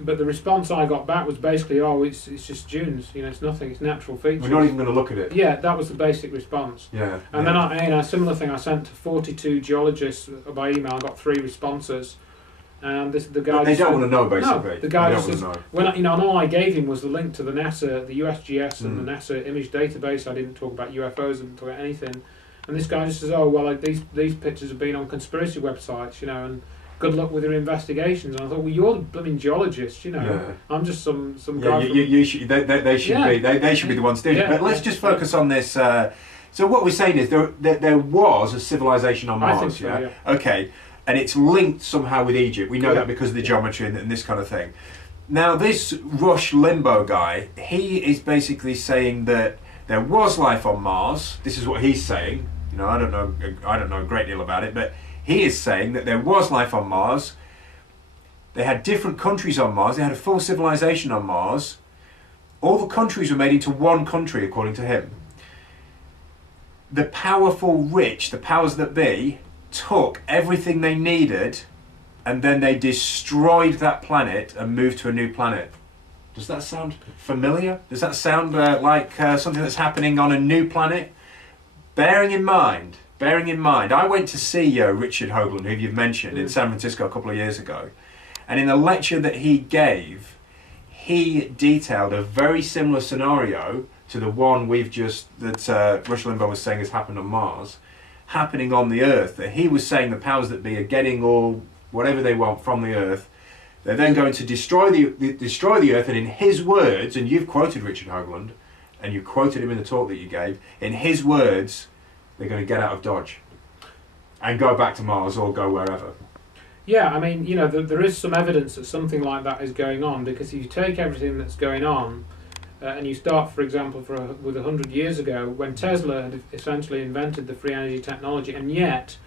But the response I got back was basically, oh, it's just dunes, you know, it's nothing, it's natural features. We're not even going to look at it. Yeah, that was the basic response. Yeah. And then a similar thing, I sent to 42 geologists by email, I got 3 responses. And the guy... But they don't want to know, basically. No, the guy just says, and all I gave him was the link to the NASA, the USGS and the NASA image database. I didn't talk about UFOs, I didn't talk about anything. And this guy just says, oh, well, these pictures have been on conspiracy websites, you know, and good luck with your investigations. And I thought, well, you're the blooming geologist, you know. Yeah. I'm just some guy. They should be. They should be the ones doing it. But let's just focus on this. So what we're saying is there was a civilization on Mars. I think so, yeah. Okay, and it's linked somehow with Egypt. We know that because of the geometry and this kind of thing. Now this Rush Limbaugh guy, he is basically saying that there was life on Mars. This is what he's saying. You know, I don't know a great deal about it, but he is saying that there was life on Mars. They had different countries on Mars. They had a full civilization on Mars. All the countries were made into one country, according to him. The powerful rich, the powers that be, took everything they needed and then they destroyed that planet and moved to a new planet. Does that sound familiar? Does that sound like something that's happening on a new planet? Bearing in mind, I went to see Richard Hoagland, who you've mentioned, in San Francisco a couple of years ago. And in the lecture that he gave, he detailed a very similar scenario to the one that Rush Limbaugh was saying has happened on Mars, happening on the Earth. That he was saying the powers that be are getting all whatever they want from the Earth. They're then going to destroy the Earth, and in his words, and you've quoted Richard Hoagland, and you quoted him in the talk that you gave, in his words, they're going to get out of Dodge and go back to Mars or go wherever. Yeah, I mean, you know, there is some evidence that something like that is going on, because if you take everything that's going on and you start, for example, with 100 years ago, when Tesla had essentially invented the free energy technology, and yet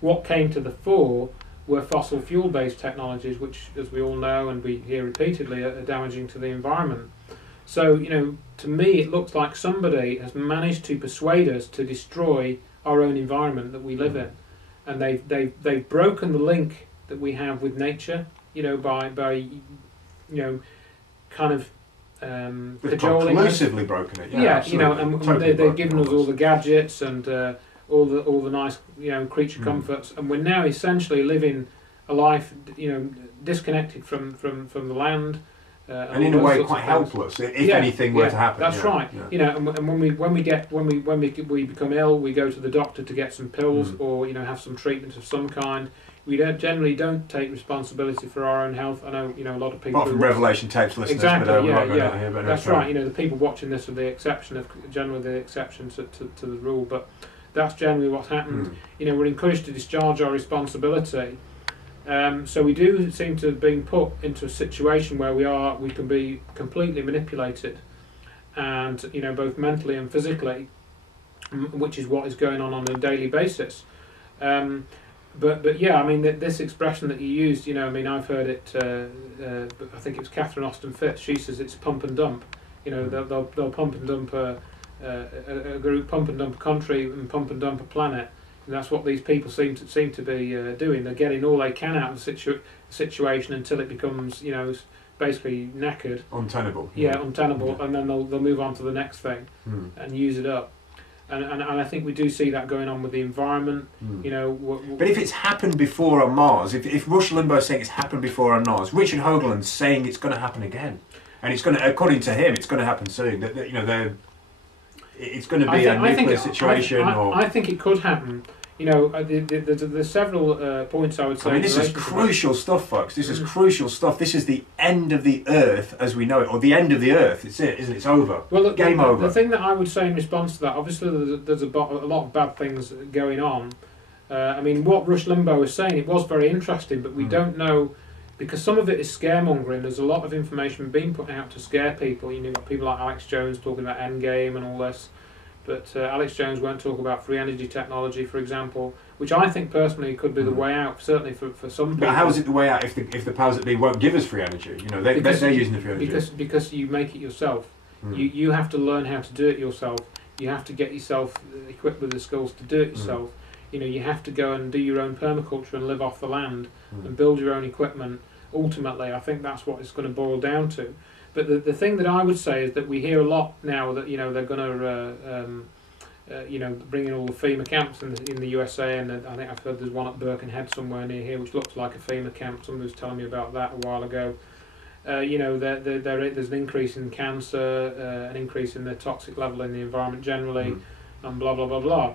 what came to the fore were fossil fuel-based technologies, which, as we all know and we hear repeatedly, are damaging to the environment. So, you know, to me it looks like somebody has managed to persuade us to destroy our own environment that we live in. And they've broken the link that we have with nature, you know, by you know, kind of cajoling. Conclusively broken it. Yeah, you know, and totally they've given us all the gadgets and all the nice, you know, creature comforts, and we're now essentially living a life, you know, disconnected from the land. And in a way quite helpless if anything were to happen. That's right. Yeah. You know, and when we become ill, we go to the doctor to get some pills or, you know, have some treatment of some kind. We generally don't take responsibility for our own health. I know, you know, a lot of people. Apart from Revelation tapes listeners, exactly. But, Here, but that's right. You know, the people watching this are the exception to the rule, but that's generally what's happened. You know, we're encouraged to discharge our responsibility. So we do seem to have been put into a situation where we can be completely manipulated, and, you know, both mentally and physically, which is what is going on a daily basis. But yeah, I mean, this expression that you used, you know, I mean, I've heard it. I think it was Catherine Austin Fitts. She says it's pump and dump. You know, they'll pump and dump a group, pump and dump a country, and pump and dump a planet. And that's what these people seem to be doing. They're getting all they can out of the situation until it becomes, you know, basically knackered, untenable. Yeah, untenable, and then they'll move on to the next thing and use it up. And I think we do see that going on with the environment. You know. But if it's happened before on Mars, if Rush Limbaugh is saying it's happened before on Mars, Richard Hoagland's saying it's going to happen again, and it's going to, according to him, it's going to happen soon. That you know, it's going to be a nuclear situation. I think it could happen. You know, there's several points I would say. I mean, this is crucial stuff, folks. This is crucial stuff. This is the end of the Earth as we know it, or the end of the Earth. It's it, isn't it? It's over. Well, look, Game over. The thing that I would say in response to that, obviously, there's a lot of bad things going on. I mean, what Rush Limbaugh was saying, it was very interesting, but we don't know, because some of it is scaremongering. There's a lot of information being put out to scare people. You know, you've got people like Alex Jones talking about Endgame and all this. But Alex Jones won't talk about free energy technology, for example, which I think personally could be the way out, certainly for some people. But how is it the way out if the powers that be won't give us free energy? You know, they're using the free energy. Because you make it yourself. You have to learn how to do it yourself. You have to get yourself equipped with the skills to do it yourself. You know, you have to go and do your own permaculture and live off the land and build your own equipment. ultimately. I think that's what it's going to boil down to. But the thing that I would say is that we hear a lot now that they're going to bring in all the FEMA camps in the USA, and I think I've heard there's one at Birkenhead somewhere near here which looks like a FEMA camp. Somebody was telling me about that a while ago. There's an increase in cancer, an increase in the toxic level in the environment generally, and blah blah blah blah.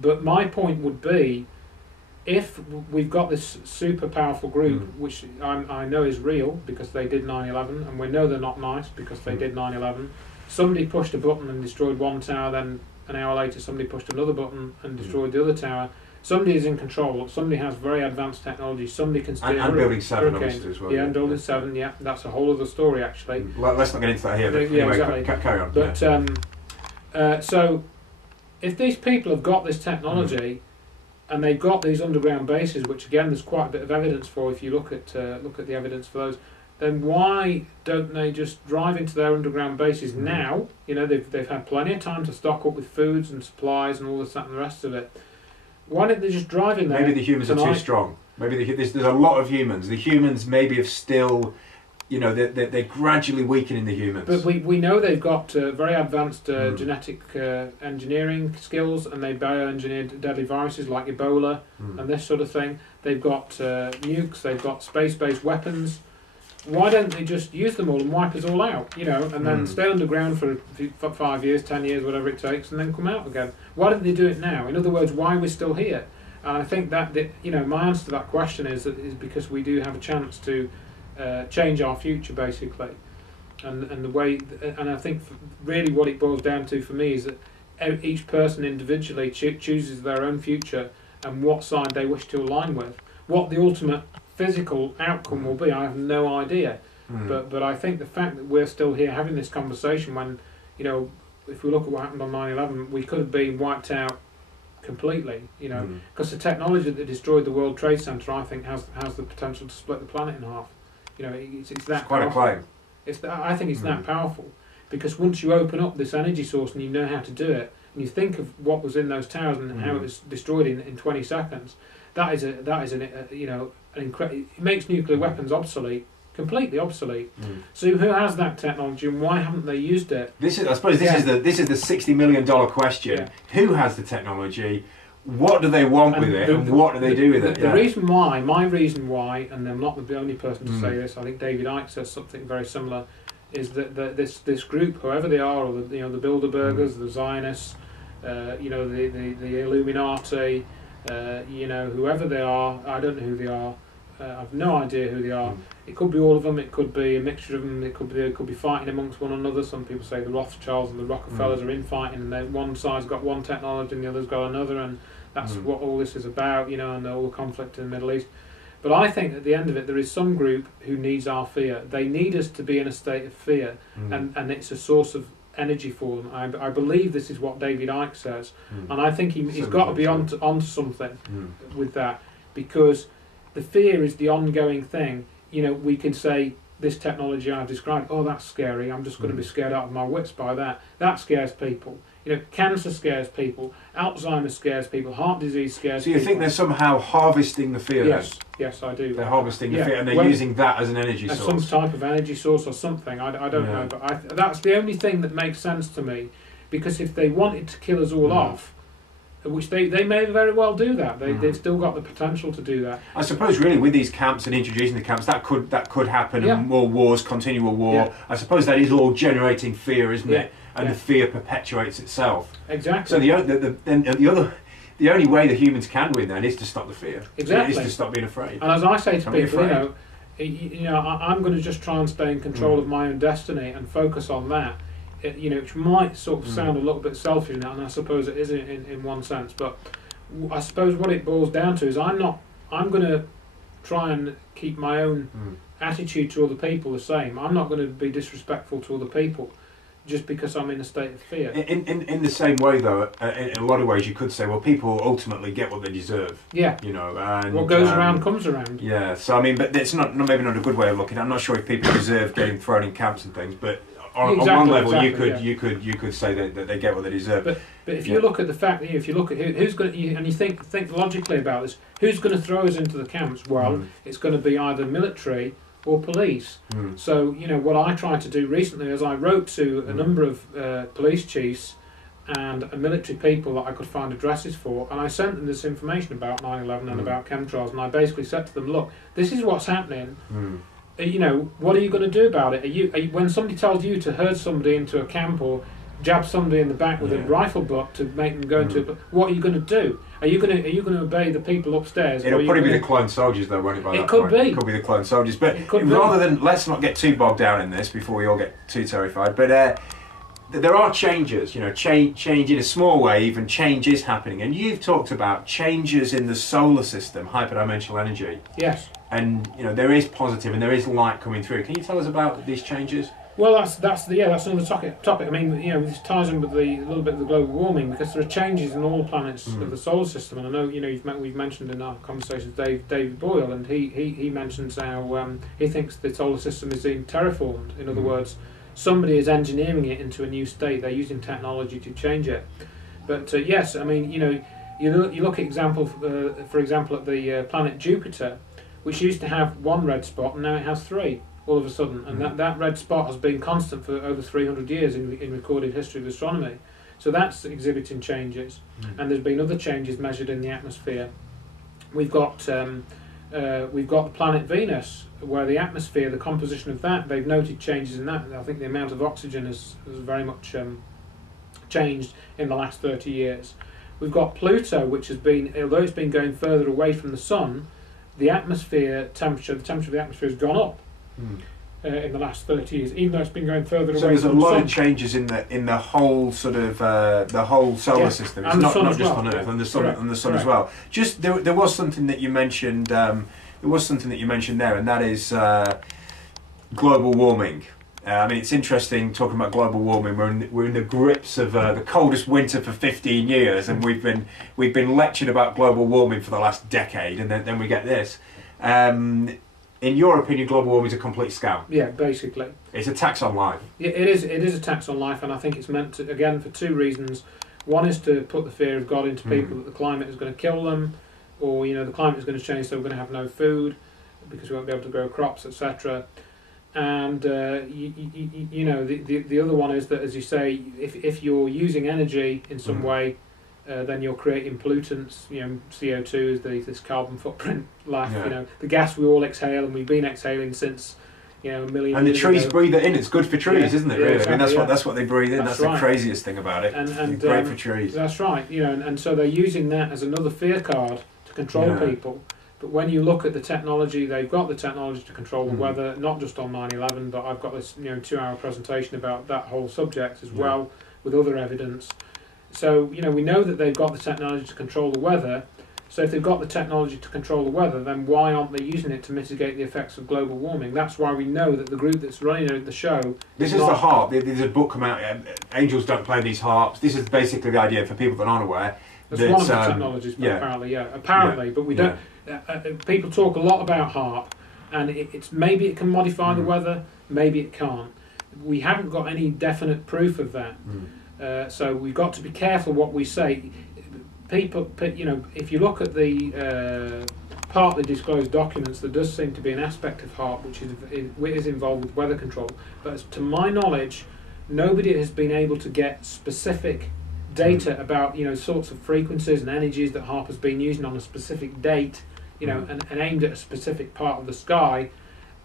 But my point would be, if we've got this super powerful group, which I know is real because they did 9/11, and we know they're not nice because they did 9/11. Somebody pushed a button and destroyed one tower, then an hour later somebody pushed another button and destroyed the other tower. Somebody is in control. Somebody has very advanced technology. Somebody can steer and Building 7 obviously as well. Yeah, and Building 7, yeah. That's a whole other story actually. Let's not get into that here, but anyway, exactly. Carry on. But so, if these people have got this technology, and they've got these underground bases, which again there's quite a bit of evidence for if you look at the evidence for those, then why don't they just drive into their underground bases now? They've had plenty of time to stock up with foods and supplies and all this, that and the rest of it. Why don't they just drive in there? Maybe the humans are too strong. Maybe there's a lot of humans. The humans maybe have still, they're gradually weakening the humans. But we know they've got very advanced genetic engineering skills, and they bioengineered deadly viruses like Ebola and this sort of thing. They've got nukes, they've got space-based weapons. Why don't they just use them all and wipe us all out, and then stay underground for 5 years, 10 years, whatever it takes, and then come out again? Why don't they do it now? In other words, why are we still here? And I think that my answer to that question is because we do have a chance to change our future, basically, and the way. And I think really what it boils down to for me is that each person individually chooses their own future and what side they wish to align with. What the ultimate physical outcome will be, I have no idea. But I think the fact that we're still here having this conversation when, if we look at what happened on 9/11, we could have been wiped out completely, because the technology that destroyed the World Trade Center, I think, has the potential to split the planet in half. It's that quite powerful. a claim. I think it's that powerful, because once you open up this energy source and you know how to do it, and you think of what was in those towers and how it was destroyed in 20 seconds, that is it makes nuclear weapons obsolete, completely obsolete. So who has that technology, and why haven't they used it? This is the $60 million question. Yeah. Who has the technology? What do they want with it, and what do they do with it? The reason why, my reason why, and I'm not the only person to say this. I think David Icke says something very similar. Is that this group, whoever they are, or the Bilderbergers, the Zionists, the Illuminati, whoever they are, I don't know who they are. I've no idea who they are. It could be all of them. It could be a mixture of them. It could be fighting amongst one another. Some people say the Rothschilds and the Rockefellers are infighting, and one side's got one technology and the other's got another, and that's what all this is about, and all the conflict in the Middle East. But I think at the end of it, there is some group who needs our fear. They need us to be in a state of fear, and it's a source of energy for them. I believe this is what David Icke says, and I think he's got to be onto something with that, because the fear is the ongoing thing. We can say this technology I've described, oh, that's scary, I'm just going to be scared out of my wits by that. That scares people. Cancer scares people, Alzheimer's scares people, heart disease scares people. So you think they're somehow harvesting the fear? Yes, I do. They're harvesting the fear, and they're using that as an energy source. Some type of energy source or something, I don't know, but that's the only thing that makes sense to me, because if they wanted to kill us all off, which they may very well do that. They've still got the potential to do that. I suppose really with these camps and introducing the camps, that could happen, and more wars, continual war. Yeah. I suppose that is all generating fear, isn't it? And the fear perpetuates itself. Exactly. So the only way the humans can win then is to stop the fear. Exactly. Is to stop being afraid. And as I say to people, I'm going to just try and stay in control of my own destiny and focus on that. Which might sort of sound a little bit selfish now, and I suppose it is in one sense, but I suppose what it boils down to is I'm going to try and keep my own attitude to other people the same. I'm not going to be disrespectful to other people just because I'm in a state of fear. In the same way, though, in a lot of ways you could say, well, people ultimately get what they deserve. Yeah. And what goes around comes around. Yeah. So but it's maybe not a good way of looking. I'm not sure if people deserve getting thrown in camps and things, but on one level, you could say that they get what they deserve. But if you look at the fact that if you look at who's going to, and you think logically about this, who's going to throw us into the camps? Well, it's going to be either military or police. So what I tried to do recently is I wrote to a number of police chiefs and military people that I could find addresses for, and I sent them this information about 9/11 and about chemtrails, and I basically said to them, look, this is what's happening. What are you going to do about it? Are you when somebody tells you to herd somebody into a camp or jab somebody in the back with a rifle butt to make them go into it, what are you going to do? Are you going to obey the people upstairs? It'll probably be the clone soldiers, though, won't it? By that point? It could be the clone soldiers. But rather than, let's not get too bogged down in this before we all get too terrified. But there are changes. Change in a small way. Even change is happening. And you've talked about changes in the solar system, hyperdimensional energy. Yes. And there is positive and there is light coming through. Can you tell us about these changes? Well, that's another topic. I mean, this ties in with a little bit of the global warming, because there are changes in all planets of the solar system, and I know we've mentioned in our conversations David Boyle, and he mentions how he thinks the solar system is being terraformed. In other words, somebody is engineering it into a new state. They're using technology to change it. But yes, I mean, you look at for example, at the planet Jupiter, which used to have one red spot, and now it has three. All of a sudden, and that red spot has been constant for over 300 years in recorded history of astronomy. So that's exhibiting changes, and there's been other changes measured in the atmosphere. We've got the planet Venus, where the atmosphere, the composition of that, they've noted changes in that. I think the amount of oxygen has very much changed in the last 30 years. We've got Pluto, which has been, although it's been going further away from the sun, the temperature of the atmosphere has gone up. In the last 30 years, even though it's been going further away. So there's a lot of changes in the whole sort of the whole solar system. It's not just on Earth, and the sun as well. Just there was something that you mentioned. There was something that you mentioned there, and that is global warming. I mean, it's interesting talking about global warming. We're in the grips of the coldest winter for 15 years, and we've been lectured about global warming for the last decade, and then we get this. In your opinion, global warming is a complete scam? Yeah, basically. It's a tax on life. Yeah, it is a tax on life, and I think it's meant to, again, for two reasons. One is to put the fear of God into people that the climate is going to kill them, or the climate is going to change, so we're going to have no food because we won't be able to grow crops, etc. And the other one is that, as you say, if you're using energy in some way, then you're creating pollutants. CO2 is this carbon footprint left. The gas we all exhale, and we've been exhaling since a million. And the trees breathe it in. It's good for trees, isn't it? Really, exactly, I mean that's what they breathe in. That's right. The craziest thing about it. And great for trees. That's right. And so they're using that as another fear card to control people. But when you look at the technology, they've got the technology to control the weather, not just on 9/11, but I've got this 2-hour presentation about that whole subject as well, with other evidence. So, we know that they've got the technology to control the weather. So if they've got the technology to control the weather, then why aren't they using it to mitigate the effects of global warming? That's why we know that the group that's running the show... This is the harp. There's a book come out, Angels Don't Play These Harps. This is basically the idea, for people that aren't aware. That's one of the technologies, apparently, but we don't... people talk a lot about harp, and maybe it can modify the weather, maybe it can't. We haven't got any definite proof of that. So we've got to be careful what we say. People, if you look at the partly disclosed documents, there does seem to be an aspect of HAARP which is involved with weather control. But to my knowledge, nobody has been able to get specific data about sorts of frequencies and energies that HAARP has been using on a specific date, and aimed at a specific part of the sky,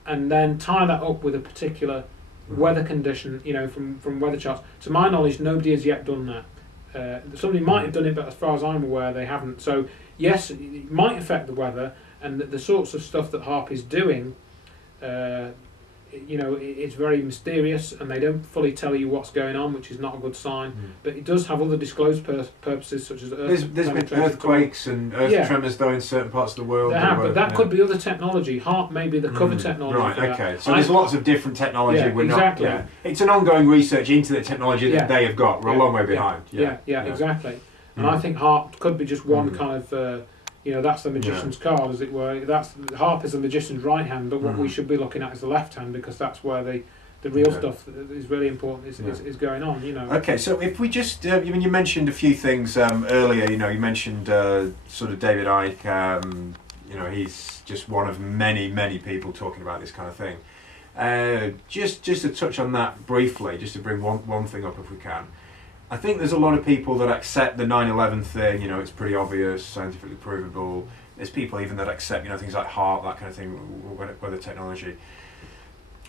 and then tie that up with a particular weather condition, from weather charts. To my knowledge, nobody has yet done that. Somebody might have done it, but as far as I'm aware, they haven't. So yes, it might affect the weather, and the sorts of stuff that HAARP is doing, it's very mysterious, and they don't fully tell you what's going on, which is not a good sign. But it does have other disclosed purposes, such as earth. There's been earthquakes and earth tremors, though, in certain parts of the world. There have, but that could be other technology. HAARP may be the cover technology. Right. For okay. that. So there's lots of different technology. Exactly. It's an ongoing research into the technology that they have got. We're a long way behind. Exactly. And I think HAARP could be just one kind of. That's the magician's card, as it were. HAARP is the magician's right hand, but what we should be looking at is the left hand, because that's where the the real stuff that is really important is going on. Okay, so if we just, you mentioned a few things earlier. You mentioned sort of David Icke. He's just one of many people talking about this kind of thing. Just to touch on that briefly, just to bring one thing up if we can. I think there's a lot of people that accept the 9/11 thing. It's pretty obvious, scientifically provable. There's people even that accept, things like HAARP, that kind of thing, weather technology.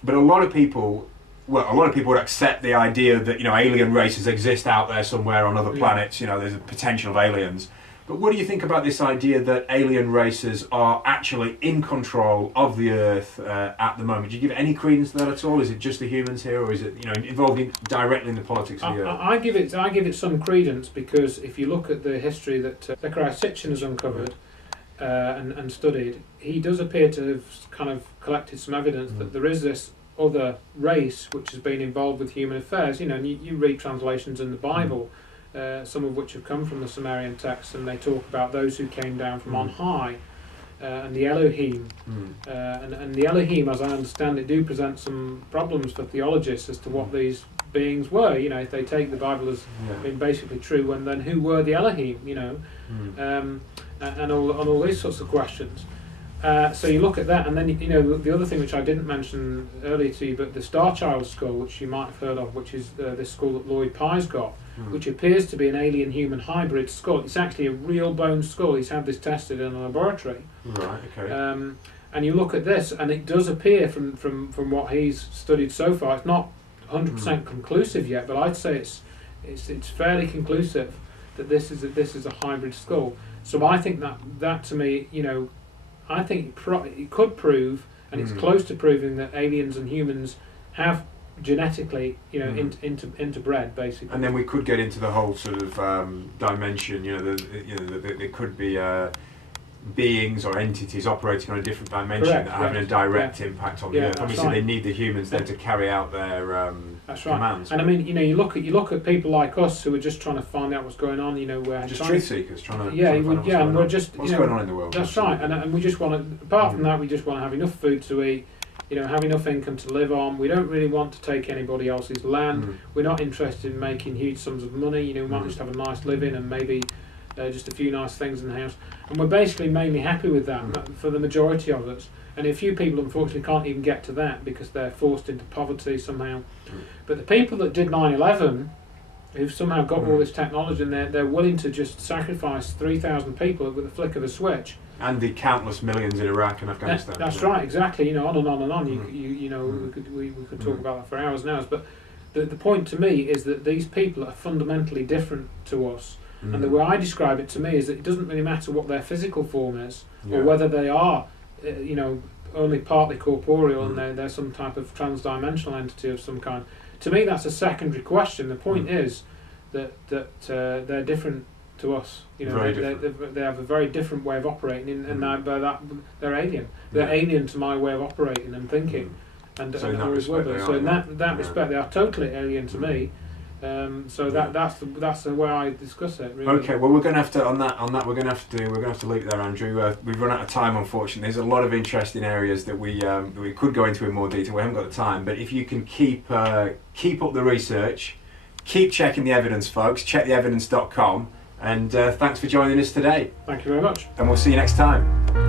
But a lot of people would accept the idea that alien races exist out there somewhere on other planets. There's a potential of aliens. But what do you think about this idea that alien races are actually in control of the Earth at the moment? Do you give any credence to that at all? Is it just the humans here, or is it involved directly in the politics of the Earth? I give it some credence, because if you look at the history that Zecharia Sitchin has uncovered and studied, he does appear to have kind of collected some evidence that there is this other race which has been involved with human affairs. And you read translations in the Bible. Some of which have come from the Sumerian texts, and they talk about those who came down from on high, and the Elohim. And the Elohim, as I understand it, do present some problems for theologists as to what these beings were. If they take the Bible as being basically true, and then who were the Elohim? And all these sorts of questions. So you look at that, and then the other thing which I didn't mention earlier to you, but the Star Child skull, which you might have heard of, which is this skull that Lloyd Pye's got, which appears to be an alien-human hybrid skull. It's actually a real bone skull. He's had this tested in a laboratory. Right. Okay. And you look at this, and it does appear from what he's studied so far. It's not 100% conclusive yet, but I'd say it's fairly conclusive that this is a hybrid skull. So I think that to me, I think it could prove, and it's close to proving, that aliens and humans have genetically, interbred, basically. And then we could get into the whole sort of dimension. There could be beings or entities operating on a different dimension that are having a direct impact on the Earth. Obviously, they need the humans then to carry out their commands. And I mean, you look at people like us who are just trying to find out what's going on. We're just truth seekers trying to and we're just what's going on in the world. That's right, and we just want to. Apart from that, we just want to have enough food to eat. Have enough income to live on. We don't really want to take anybody else's land. We're not interested in making huge sums of money. We might just have a nice living and maybe just a few nice things in the house. And we're basically mainly happy with that for the majority of us. And a few people, unfortunately, can't even get to that because they're forced into poverty somehow. But the people that did 9/11, who've somehow got all this technology, and they're willing to just sacrifice 3,000 people with the flick of a switch. And the countless millions in Iraq and Afghanistan. That's right, exactly. On and on and on. We could talk about that for hours and hours. But the point to me is that these people are fundamentally different to us. And the way I describe it to me is that it doesn't really matter what their physical form is, or whether they are, only partly corporeal and they're some type of transdimensional entity of some kind. To me, that's a secondary question. The point is that they're different to us. They have a very different way of operating, and by that they're alien. They're alien to my way of operating and thinking, and always will be. So in that respect, they are totally alien to me. So that's the way I discuss it. Really. Okay, well we're going to have to on that we're going to have to leave it there, Andrew. We've run out of time, unfortunately. There's a lot of interesting areas that we could go into in more detail. We haven't got the time, but if you can keep up the research, keep checking the evidence, folks. Check the evidence.com. And thanks for joining us today. Thank you very much. And we'll see you next time.